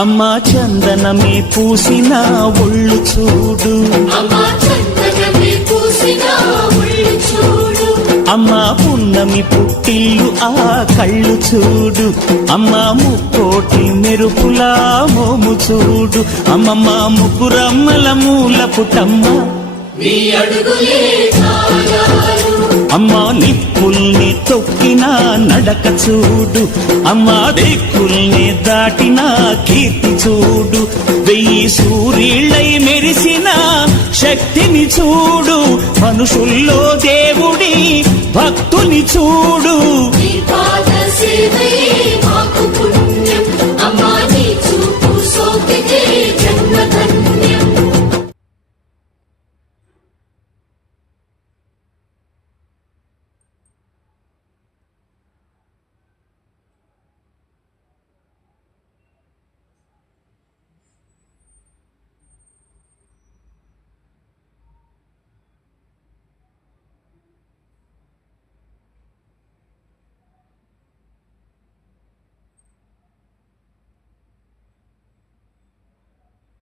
అమ్మా చందనమే పూసిన ఒళ్ళు చూడు, అమ్మా పున్నమి పుట్టిల్లు ఆ కళ్ళు చూడు, అమ్మా ముక్కోటి మెరుపులా మోము చూడు, అమ్మమ్మ ముగ్గురమ్మల మూల పుటమ్మ అమ్మా నిప్పుల్ని తొక్కిన నడక చూడు, అమ్మా దిక్కుల్ని దాటిన కీర్తి చూడు, 1000 సూర్యుళ్ళై మెరిసిన శక్తిని చూడు, మనుషుల్లో దేవుడి భక్తుని చూడు.